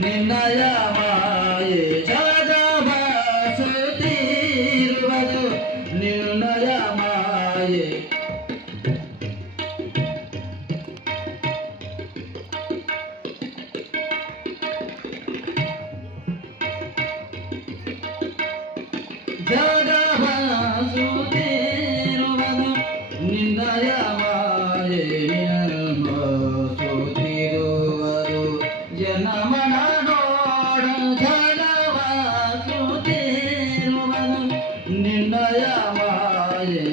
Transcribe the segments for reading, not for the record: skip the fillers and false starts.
ನಿನ್ನಯ ಮಾಯೆ ಜಗವಾಸುತ್ತಿರುವುದು ನಿನ್ನಯ ಮಾಯೆ ಜಗವಾಸುತ್ತಿರುವುದು ನಿನ್ನಯ ಮಾಯೆ ಸುತ್ತಿರುವುದು ಜನಮನ ನೋಡ ಜಗವಾಸುತ್ತಿರುವುದು ನಿನ್ನಯ ಮಾಯೆ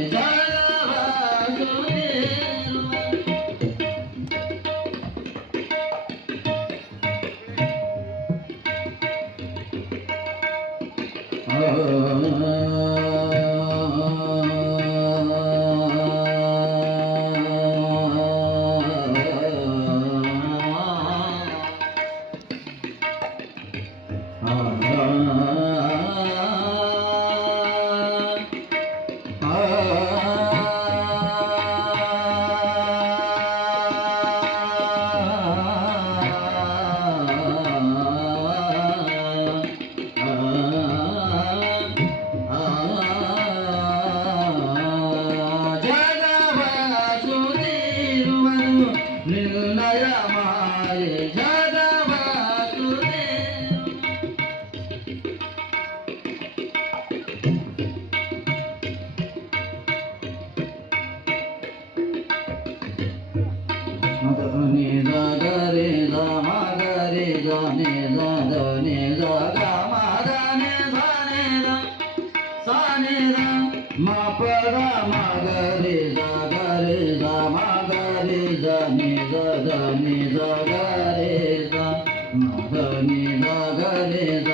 ನಿರ್ಣಯ ಮಾಯೆ ಜಗವಾಸುತ್ತಿರುವುದು ನಿ ದ ಗ ರೆ ದ ಮ ಗ ರೆ ದ ನಿ ದ ದ ನಿ ದ ಗ ಮ ದ ನಿ ದ ನಿ ದ ಸ ನಿ ದ ಮ ಪ ಗ ಮ ಗ ರೆ ದ ಗ ರೆ ದ ಮ ಗ ರೆ ದ ನಿ ದ ದ ನಿ ದ ಗ ರೆ ದ ಮ ದ ನಿ ದ ಗ ರೆ ದ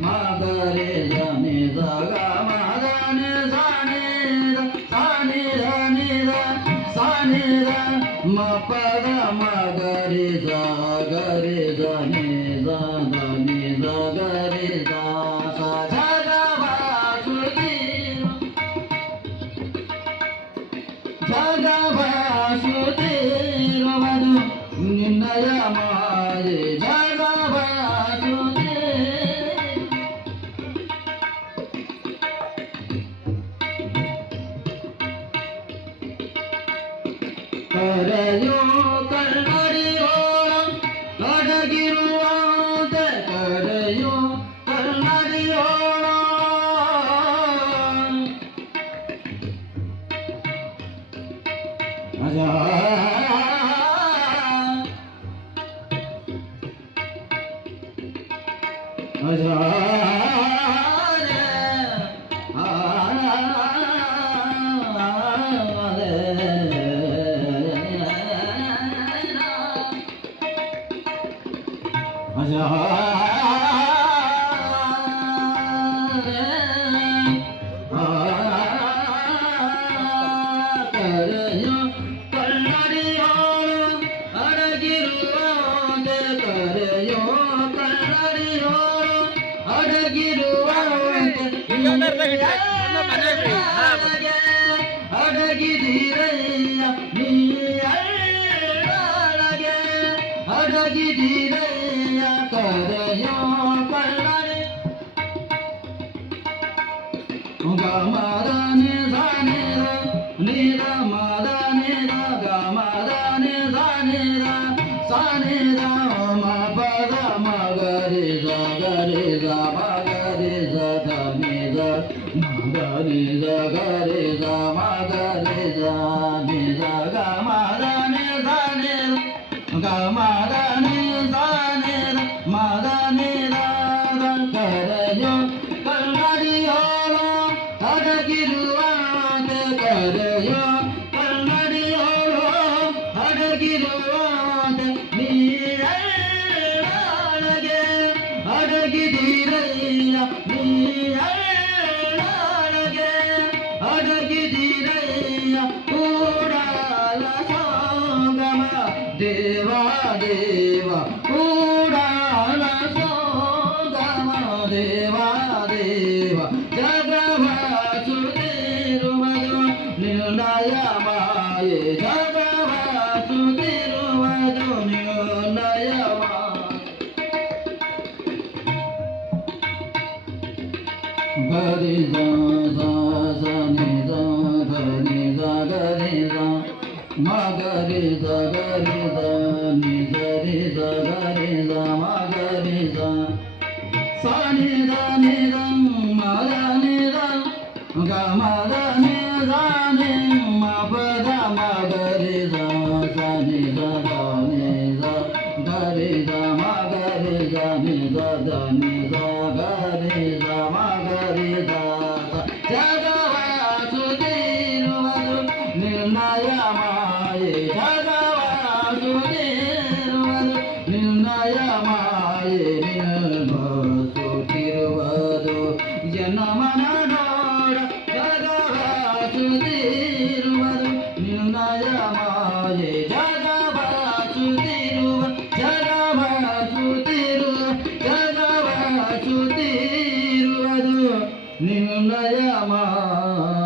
ಮ ಗ ರೆ ದ ನಿ ದ ಗ ಮ ದ ನಿ ದ ನಿ ದ ಸ ನಿ ದ ನಿ ದ ಸ ನಿ ದ ಮ ಪ ಗ ಮ ಗ ರೆ ದ ಗ ರೆ ದ ನಿ ದ ದ ನಿ ದ ಗ ರೆ ದ ಸ ಜಗವಾಸುತ್ತಿರುವುದು ನಿನ್ನಯ ಮಾಯೆ ಜಗವಾಸುತ್ತಿರುವುದು ಕರೆಯೋ ಕನ್ನಡಿಯೋಳ ಅಡಗಿರುವಂತೆ ಕರೆಯೋ ಕನ್ನಡಿಯೋಳ ಅಜ ಅಜ ಕರೆಯೋ ಕನ್ನಡಿಯೋಳು ಅಡಗಿರುವಂತೆ ಕರೆಯೋ ಕನ್ನಡಿಯೋಳು ಅಡಗಿರುವಂತೆ ಅಡಗಿದೀರಯ್ಯ ನೀಳಗೆ ಅಡಗಿದೀರಯ್ಯ ಕರೆಯೋ ಕನ್ನಡಿ ಗಮದ ನಿಧ ನಿಧ ನಿಧ ಮದ ನಿಧ ಗಮದ ನಿಧ ನಿಧ ಸ ನಿಧ ಮ ಪದ ಮಗರಿ ಸ ಗರಿ ಸ ಮಗರಿ ಸ ಧ ನಿಧ ಮಗರಿ ಸ ಗರಿ ಸ ಮಗರಿ ಸ ನಿಧ ಗಮದ ನಿಧ ನಿಧ ಗಮದ ನಿಧ ನಿಧ ಮದ ನಿಧ ಕರೆಯೋ ಕನ್ನಡಿಯೋಳು ಅಡಗಿರುವಂತೆ ಕರೆಯೋ ಕನ್ನಡಿಯೋಳು ಅಡಗಿರುವಂತೆ ನೀಳಗೆ ಅಡಗಿದೀರಯ್ಯ ನೀಳಗೆ ಅಡಗಿದೀರಯ್ಯ ಕೂಡಲ ಸಂಗಮ ದೇವ ದೇವ ಕೂಡಲ ಸಂಗಮ ದೇವ ದೇವ ಜಗವಾಸುತ್ತಿರುವುದು ನಿರ್ಣಯ ಮಾಯೆ ಜಗವಾಸುತ್ತಿರುವುದು ನಿರ್ಣಯ ಮಾಯೆ gari za za za ni za gari za gari za ma gari za ni za ri za gari za ma gari za sa ni da ma da ni da ga ma da ni za ni ma pa da ma gari za sa ni da ni za gari za ma gari za ni za da ni za gari za ma gari za ಜಗವಾಸುತ್ತಿರುವುದು ನಿರ್ಣಯ ಮಾಯೆ ಜಗವಾಸುತ್ತಿರುವುದು ನಿರ್ಣಯ ಮಾಯೆ ನಿರ್ಭಸುತ್ತಿರುವುದು ಜನಮನ ನೋಡ ಜಗವಾಸುತ್ತಿರುವುದು ನಿರ್ಣಯ ಮಾಯೆ ಜಗವಾಸುತ್ತಿರುವ ಜಗವಾಸುತ್ತಿರುವುದು ನಿರ್ಣಯ ಮಾಯೆ